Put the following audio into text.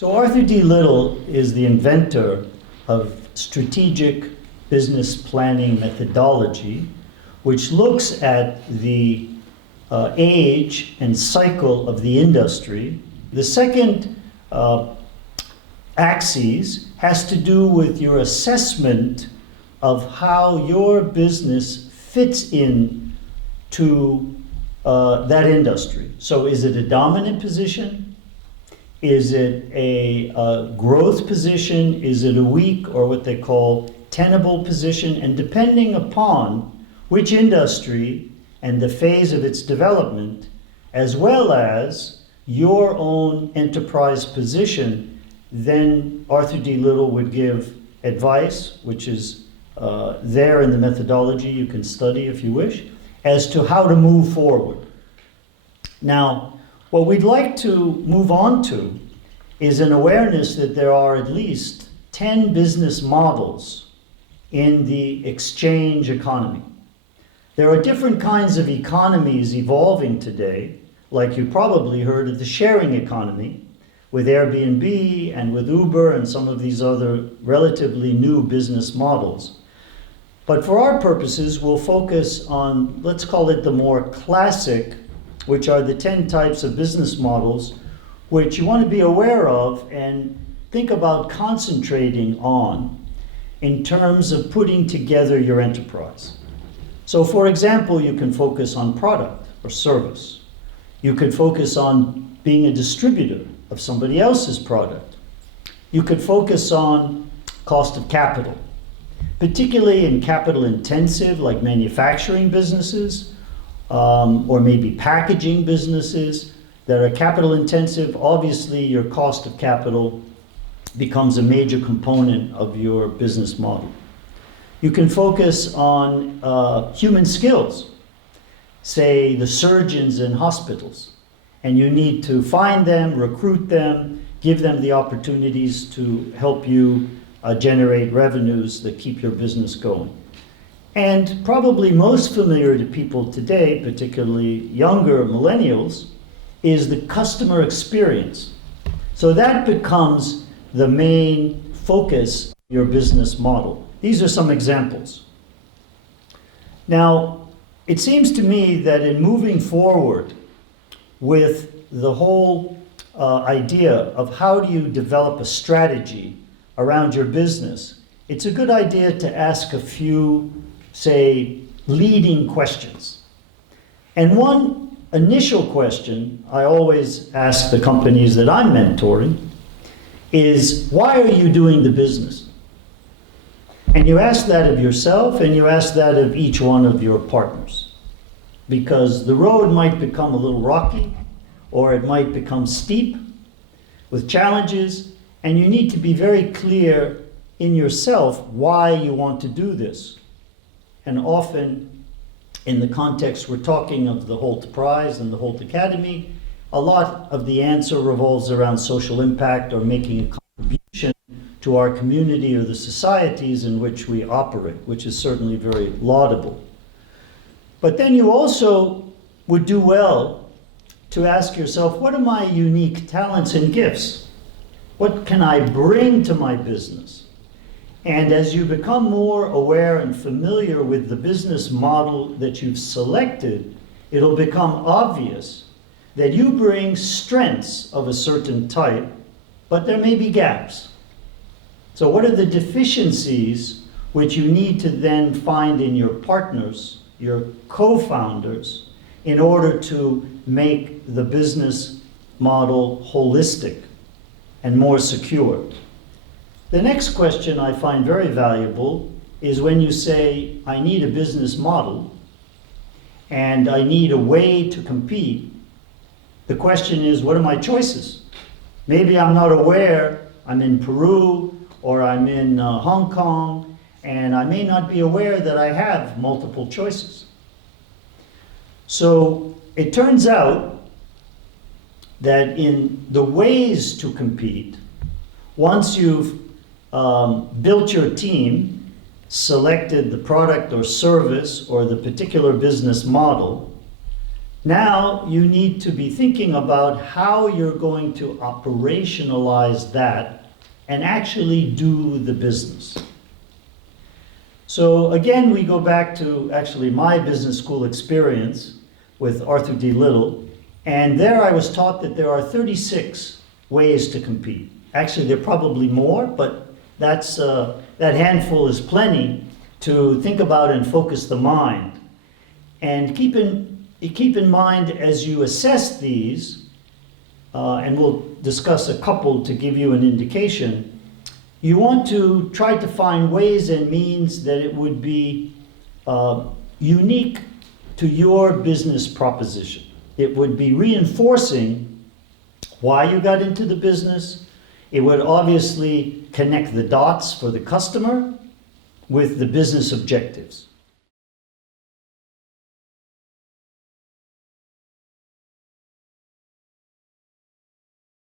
So Arthur D. Little is the inventor of strategic business planning methodology, which looks at the age and cycle of the industry. The second axis has to do with your assessment of how your business fits in to that industry. So is it a dominant position? Is it a growth position? Is it a weak or what they call tenable position? And depending upon which industry and the phase of its development, as well as your own enterprise position, then Arthur D. Little would give advice, which is there in the methodology you can study if you wish, as to how to move forward. Now, what we'd like to move on to is an awareness that there are at least 10 business models in the exchange economy. There are different kinds of economies evolving today, like you probably heard of the sharing economy, with Airbnb and with Uber and some of these other relatively new business models. But for our purposes, we'll focus on, let's call it the more classic, which are the 10 types of business models which you want to be aware of and think about concentrating on in terms of putting together your enterprise. So for example, you can focus on product or service. You could focus on being a distributor of somebody else's product. You could focus on cost of capital, particularly in capital intensive like manufacturing businesses, or maybe packaging businesses that are capital intensive. Obviously, your cost of capital becomes a major component of your business model. You can focus on human skills, say the surgeons in hospitals, and you need to find them, recruit them, give them the opportunities to help you generate revenues that keep your business going. And probably most familiar to people today, particularly younger millennials, is the customer experience. So that becomes the main focus of your business model. These are some examples. Now, it seems to me that in moving forward with the whole idea of how do you develop a strategy around your business, it's a good idea to ask a few, say, leading questions. And one initial question I always ask the companies that I'm mentoring is, why are you doing the business? And you ask that of yourself and you ask that of each one of your partners, because the road might become a little rocky or it might become steep with challenges, and you need to be very clear in yourself why you want to do this. And often, in the context we're talking of the Holt Prize and the Holt Academy, a lot of the answer revolves around social impact or making a contribution to our community or the societies in which we operate, which is certainly very laudable. But then you also would do well to ask yourself, what are my unique talents and gifts? What can I bring to my business? And as you become more aware and familiar with the business model that you've selected, it'll become obvious that you bring strengths of a certain type, but there may be gaps. So what are the deficiencies which you need to then find in your partners, your co-founders, in order to make the business model holistic and more secure? The next question I find very valuable is when you say, I need a business model and I need a way to compete. The question is, what are my choices? Maybe I'm not aware, I'm in Peru or I'm in Hong Kong, and I may not be aware that I have multiple choices. So it turns out that in the ways to compete, once you've built your team, selected the product or service or the particular business model, Now you need to be thinking about how you're going to operationalize that and actually do the business. So again, we go back to actually my business school experience with Arthur D. Little, and there I was taught that there are 36 ways to compete. Actually, there are probably more, but that handful is plenty to think about and focus the mind. And keep in mind as you assess these, and we'll discuss a couple to give you an indication, you want to try to find ways and means that it would be unique to your business proposition. It would be reinforcing why you got into the business. It would obviously connect the dots for the customer with the business objectives.